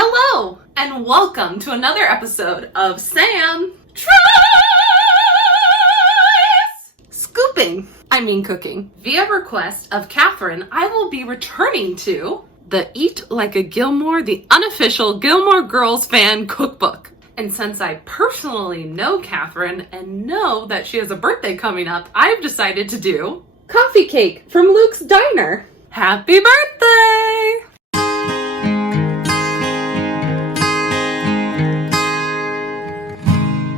Hello, and welcome to another episode of Sam Tries Cooking. Via request of Catherine, I will be returning to the Eat Like a Gilmore, the Unofficial Gilmore Girls fan cookbook. And since I personally know Catherine and know that she has a birthday coming up, I've decided to do coffee cake from Luke's Diner. Happy birthday!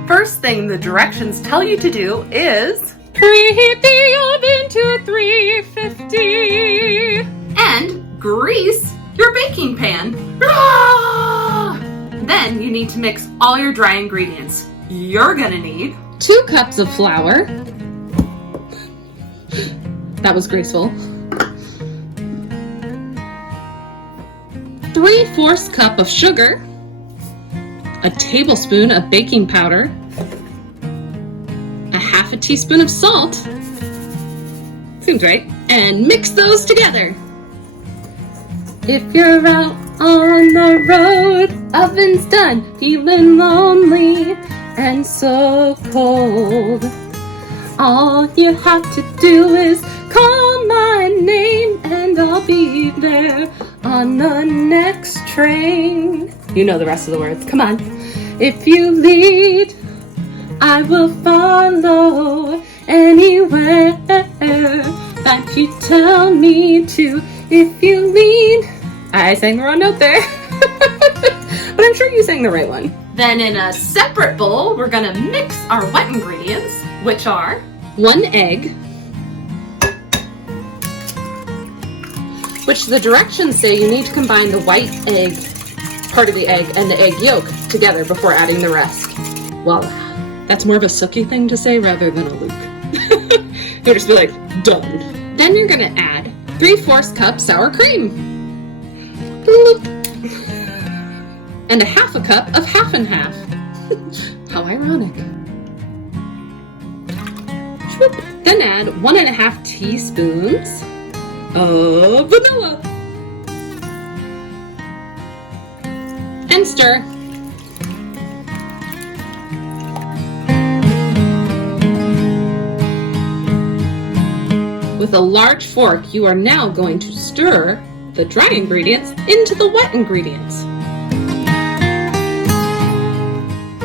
First thing the directions tell you to do is preheat the oven to 350 and grease your baking pan. Then you need to mix all your dry ingredients. You're gonna need 2 cups of flour. That was graceful. 3/4 cup of sugar, a tablespoon of baking powder, a half a teaspoon of salt, seems right, and mix those together. If you're out on the road, oven's done, feeling lonely and so cold, all you have to do is call my name and I'll be there on the next train. You know the rest of the words, come on. If you lead, I will follow anywhere that you tell me to. If you lean, I sang the wrong note there, but I'm sure you sang the right one. Then in a separate bowl, we're gonna mix our wet ingredients, which are 1 egg, which the directions say you need to combine the white egg, part of the egg, and the egg yolk together before adding the rest. Voila. That's more of a Sookie thing to say rather than a Luke. You'll just be like, done. Then you're gonna add 3/4 cup sour cream. Bloop. And a half a cup of half and half. How ironic. Swoop. Then add 1.5 teaspoons of vanilla. And stir. With a large fork, you are now going to stir the dry ingredients into the wet ingredients.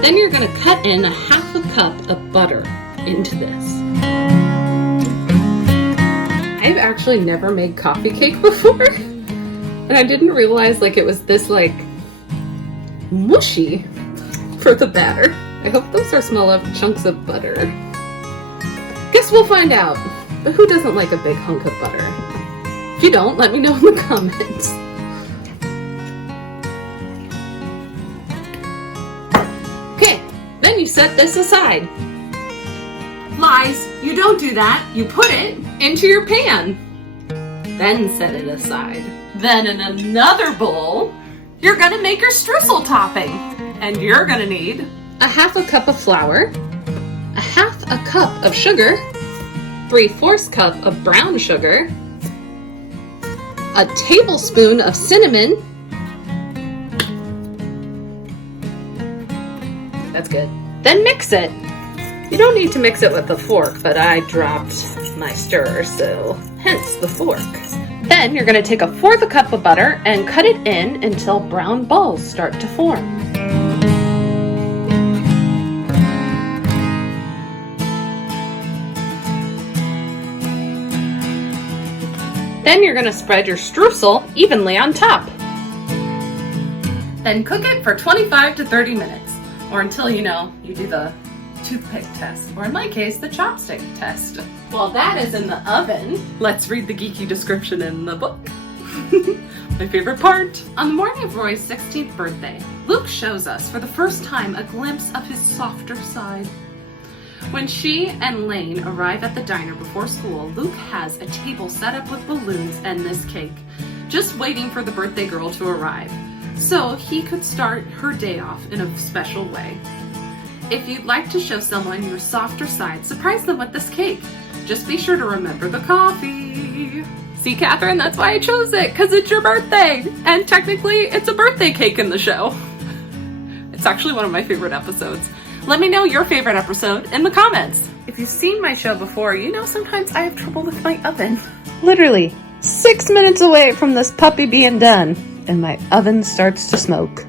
Then you're going to cut in a half a cup of butter into this. I've actually never made coffee cake before, and I didn't realize it was this mushy for the batter. I hope those are small chunks of butter. Guess we'll find out. But who doesn't like a big hunk of butter? If you don't, let me know in the comments. Okay, then you set this aside. Lies, you don't do that. You put it into your pan. Then set it aside. Then in another bowl, you're gonna make your streusel topping. And you're gonna need a half a cup of flour, a half a cup of sugar, 3/4 cup of brown sugar, a tablespoon of cinnamon. That's good. Then mix it. You don't need to mix it with a fork, but I dropped my stirrer, so hence the fork. Then you're going to take 1/4 cup of butter and cut it in until brown balls start to form. Then you're going to spread your streusel evenly on top. Then cook it for 25 to 30 minutes, or until you do the toothpick test, or in my case, the chopstick test. While that is in the oven, let's read the geeky description in the book. My favorite part. On the morning of Roy's 16th birthday, Luke shows us for the first time a glimpse of his softer side. When she and Lane arrive at the diner before school, Luke has a table set up with balloons and this cake, just waiting for the birthday girl to arrive, so he could start her day off in a special way. If you'd like to show someone your softer side, surprise them with this cake. Just be sure to remember the coffee. See, Catherine, that's why I chose it, because it's your birthday. And technically, it's a birthday cake in the show. It's actually one of my favorite episodes. Let me know your favorite episode in the comments. If you've seen my show before, you know sometimes I have trouble with my oven. Literally 6 minutes away from this puppy being done, and my oven starts to smoke.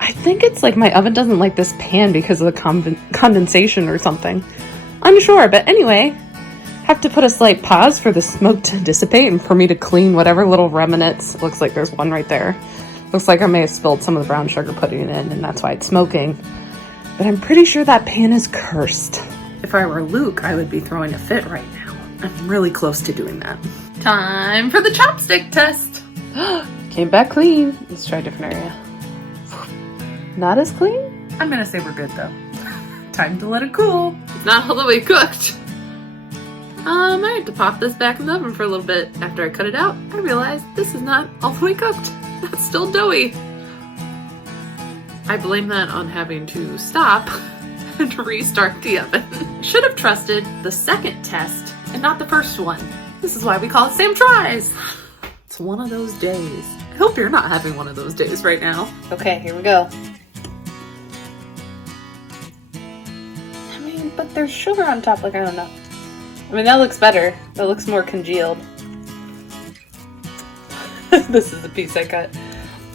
I think it's like my oven doesn't like this pan because of the condensation or something. Unsure, but anyway, have to put a slight pause for the smoke to dissipate and for me to clean whatever little remnants. Looks like there's one right there. Looks like I may have spilled some of the brown sugar pudding in, and that's why it's smoking. But I'm pretty sure that pan is cursed. If I were Luke, I would be throwing a fit right now. I'm really close to doing that. Time for the chopstick test. Came back clean. Let's try a different area. Not as clean? I'm gonna say we're good though. Time to let it cool. It's not all the way cooked. I had to pop this back in the oven for a little bit. After I cut it out, I realized this is not all the way cooked. That's still doughy. I blame that on having to stop and restart the oven. Should have trusted the second test and not the first one. This is why we call it Sam Tries. It's one of those days. I hope you're not having one of those days right now. Okay, here we go. I mean, but there's sugar on top, like, I don't know. I mean, that looks better. That looks more congealed. This is a piece I cut.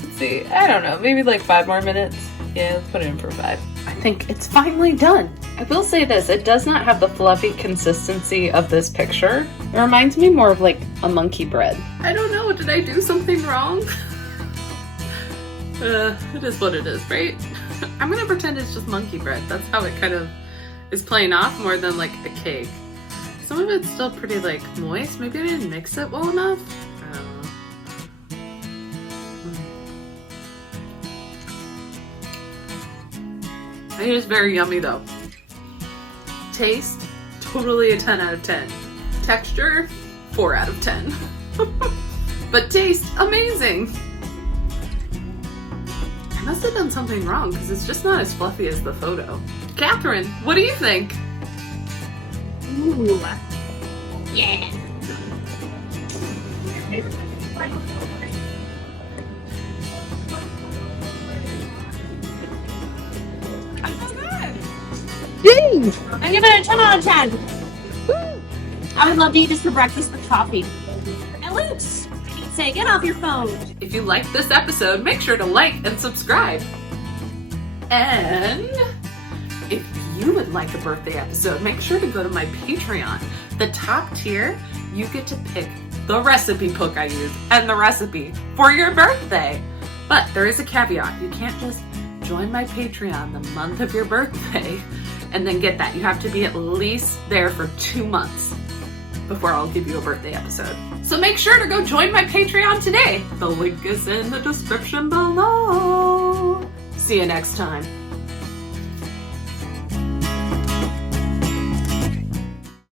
Let's see, I don't know, maybe like 5 more minutes. Yeah, let's put it in for 5. I think it's finally done. I will say this, it does not have the fluffy consistency of this picture. It reminds me more of like a monkey bread. I don't know, did I do something wrong? It is what it is, right? I'm gonna pretend it's just monkey bread. That's how it kind of is playing off more than like a cake. Some of it's still pretty like moist. Maybe I didn't mix it well enough. I don't know. I think it's very yummy though. Taste, totally a 10 out of 10. Texture, 4 out of 10. But taste, amazing. I must have done something wrong because it's just not as fluffy as the photo. Catherine, what do you think? Ooh. Yeah. Yay! I give it a 10 out of 10. Woo. I would love to eat this for breakfast with coffee. And Luke, say, get off your phone. If you liked this episode, make sure to like and subscribe. And if you would like a birthday episode, make sure to go to my Patreon. The top tier, you get to pick the recipe book I use and the recipe for your birthday. But there is a caveat. You can't just join my Patreon the month of your birthday and then get that. You have to be at least there for 2 months before I'll give you a birthday episode. So make sure to go join my Patreon today. The link is in the description below. See you next time.